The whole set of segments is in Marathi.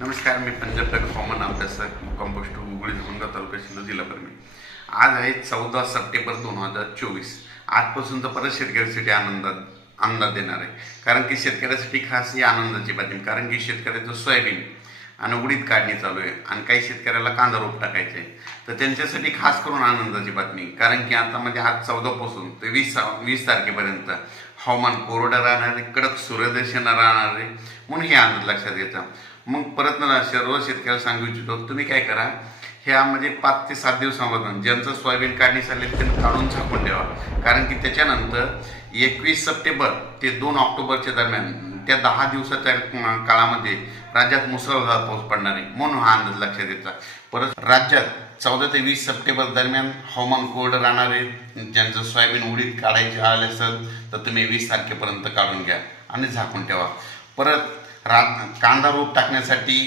नमस्कार मी पंजाब हवामान अभ्यासक कंपोस्ट उघडी धुंगा तालुका शिंदे जिल्हा परमी. आज आहे चौदा सप्टेंबर दोन हजार चोवीस. आजपासून तर परत शेतकऱ्यासाठी आनंदात आनंदात देणार आहे. कारण की शेतकऱ्यासाठी खास ही आनंदाची बातमी. कारण की शेतकऱ्याचं सोयाबीन आणि उडीद काढणी चालू आहे आणि काही शेतकऱ्याला कांदा रोप टाकायचे आहे. तर त्यांच्यासाठी खास करून आनंदाची बातमी. कारण की आता म्हणजे आज चौदापासून ते वीस वीस तारखेपर्यंत हवामान कोरडं राहणार आहे कडक सूर्यदर्शन राहणार आहे. म्हणून हे आनंद लक्षात घ्यायचा मग परत मला सर्व शेतकऱ्याला सांगू इच्छितो तुम्ही काय करा ह्या म्हणजे पाच ते सात दिवसामधून ज्यांचं सोयाबीन काढणी चालले त्यांनी काढून झाकून ठेवा. कारण की त्याच्यानंतर एकवीस सप्टेंबर ते दोन ऑक्टोबरच्या दरम्यान त्या दहा दिवसाच्या काळामध्ये राज्यात मुसळधार पाऊस पडणार आहे म्हणून हा अंदाज लक्षात येतात परत राज्यात चौदा ते वीस सप्टेंबर दरम्यान हवामान कोरडं राहणार आहे. ज्यांचं सोयाबीन उडीद काढायचे आले असेल तर तुम्ही वीस तारखेपर्यंत काढून घ्या आणि झाकून ठेवा. परत रा कांदा रोप टाकण्यासाठी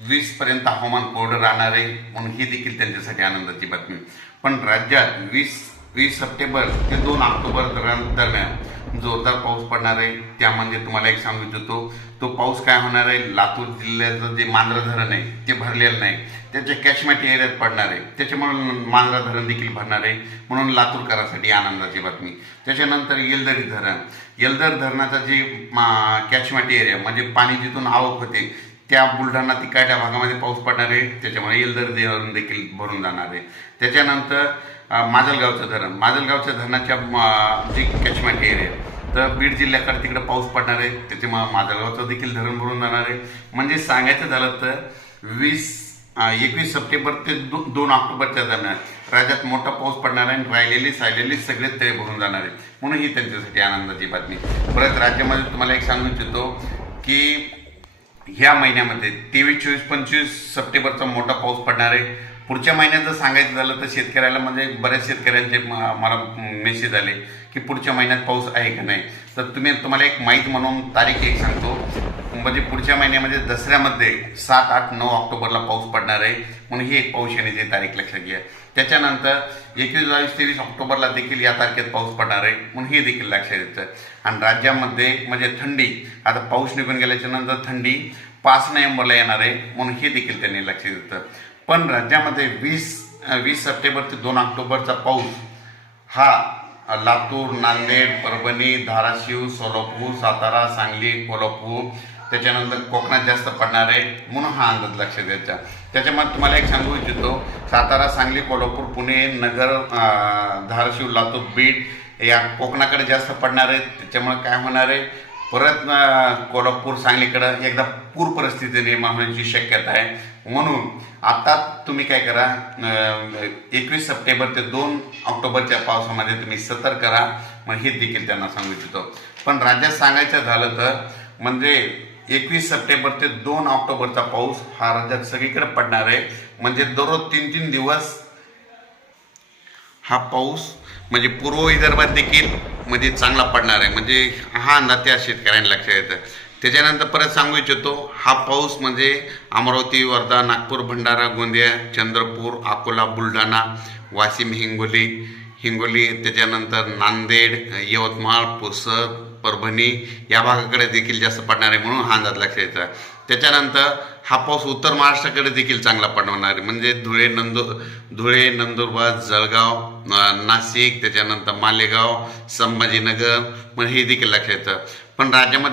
वीसपर्यंत हवामान कोरडं राहणार आहे म्हणून ही देखील त्यांच्यासाठी आनंदाची बातमी. पण राज्यात वीस वीस सप्टेंबर ते दोन ऑक्टोबर दरम्यान दरम्यान जोरदार पाऊस पडणार आहे. त्यामध्ये तुम्हाला एक सांगू इच्छितो तो पाऊस काय होणार आहे? लातूर जिल्ह्याचं जे मांजरा धरण आहे ते भरलेलं नाही. त्याच्या कॅशमॅट एरियात पडणार आहे. त्याच्यामुळे मांजरा धरण देखील भरणार आहे. म्हणून लातूरकरांसाठी आनंदाची बातमी. त्याच्यानंतर येलदरी धरण. येलदर धरणाचा जे कॅशमॅट एरिया म्हणजे पाणी जिथून आवक होते त्या बुलढाणा तिकडच्या भागामध्ये पाऊस पडणार आहे. त्याच्यामुळे येलदर धरण देखील भरून जाणार आहे. त्याच्यानंतर माजलगावचं धरण. माजलगावच्या धरणाच्या म, जे कॅचमेंट एरिया तर बीड जिल्ह्याकडे तिकडे पाऊस पडणार आहे. त्याच्यामुळे माजलगावचं देखील धरण भरून जाणार आहे. म्हणजे सांगायचं झालं तर वीस एकवीस सप्टेंबर ते दो दोन ऑक्टोबरच्या दरम्यान राज्यात मोठा पाऊस पडणार आहे आणि राहिलेली सायलेली सगळे तळे भरून जाणार आहे म्हणून ही त्यांच्यासाठी आनंदाची बातमी. परत राज्यामध्ये तुम्हाला एक सांगू इच्छितो की ह्या महिन्यामध्ये तेवीस चोवीस पंचवीस सप्टेंबरचा मोठा पाऊस पडणार आहे. पुढच्या महिन्यात जर सांगायचं झालं तर शेतकऱ्याला म्हणजे बऱ्याच शेतकऱ्यांचे मला मेसेज आले की पुढच्या महिन्यात पाऊस आहे का नाही? तर तुम्ही तुम्हाला एक माहीत म्हणून तारीख एक सांगतो. म्हणजे पुढच्या महिन्यामध्ये दसऱ्यामध्ये सात आठ नऊ ऑक्टोबरला पाऊस पडणार आहे. म्हणून ही एक पाऊस येण्याची तारीख लक्षात घ्या. त्याच्यानंतर एकवीस बावीस तेवीस ऑक्टोबरला देखील या तारखेत पाऊस पडणार आहे. म्हणून हे देखील लक्षात येतं. आणि राज्यामध्ये म्हणजे थंडी आता पाऊस निघून गेल्याच्यानंतर थंडी पाच नोव्हेंबरला येणार आहे. म्हणून हे देखील त्यांनी लक्षात येतं. पण राज्यामध्ये वीस वीस सप्टेंबर ते दोन ऑक्टोबरचा पाऊस हा लातूर नांदेड परभणी धाराशिव सोलापूर सातारा सांगली कोल्हापूर त्याच्यानंतर कोकणात जास्त पडणार आहे म्हणून हा अंदाज लक्षात द्यायचा त्याच्यामध्ये तुम्हाला एक सांगू इच्छितो सातारा सांगली कोल्हापूर पुणे नगर धाराशिव लातूर बीड या कोकणाकडे जास्त पडणार आहे. त्याच्यामुळे काय होणार आहे? परत कोल्हापूर सांगलीकडं एकदा पूर परिस्थिती निर्माण होण्याची शक्यता आहे. म्हणून आता तुम्ही काय करा एकवीस सप्टेंबर ते दोन ऑक्टोबरच्या पावसामध्ये तुम्ही सतर्क करा मग हे देखील त्यांना सांगू इच्छितो. पण राज्यात सांगायचं झालं तर म्हणजे एकवीस सप्टेंबर ते दोन ऑक्टोबरचा पाऊस हा राज्यात सगळीकडे पडणार आहे. म्हणजे दररोज तीन तीन दिवस हा पाऊस म्हणजे पूर्व विदर्भात देखील म्हणजे चांगला पडणार आहे. म्हणजे हा अंदाज त्या शेतकऱ्यांना लक्षात येतं. त्याच्यानंतर परत सांगू इच्छितो हा पाऊस म्हणजे अमरावती वर्धा नागपूर भंडारा गोंदिया चंद्रपूर अकोला बुलढाणा वाशिम हिंगोली. हिंगोली त्याच्यानंतर नांदेड यवतमाळ पुसद परभणी या भागाकडे देखील जास्त पडणार आहे म्हणून हा अंदाज लक्षात येतो त्याच्यानंतर हा पाऊस उत्तर महाराष्ट्राकडे देखील चांगला पडणार आहे. म्हणजे धुळे नंदु धुळे नंदुरबार जळगाव नाशिक त्याच्यानंतर मालेगाव संभाजीनगर मग हे देखील लक्षात येतं. पण राज्यामध्ये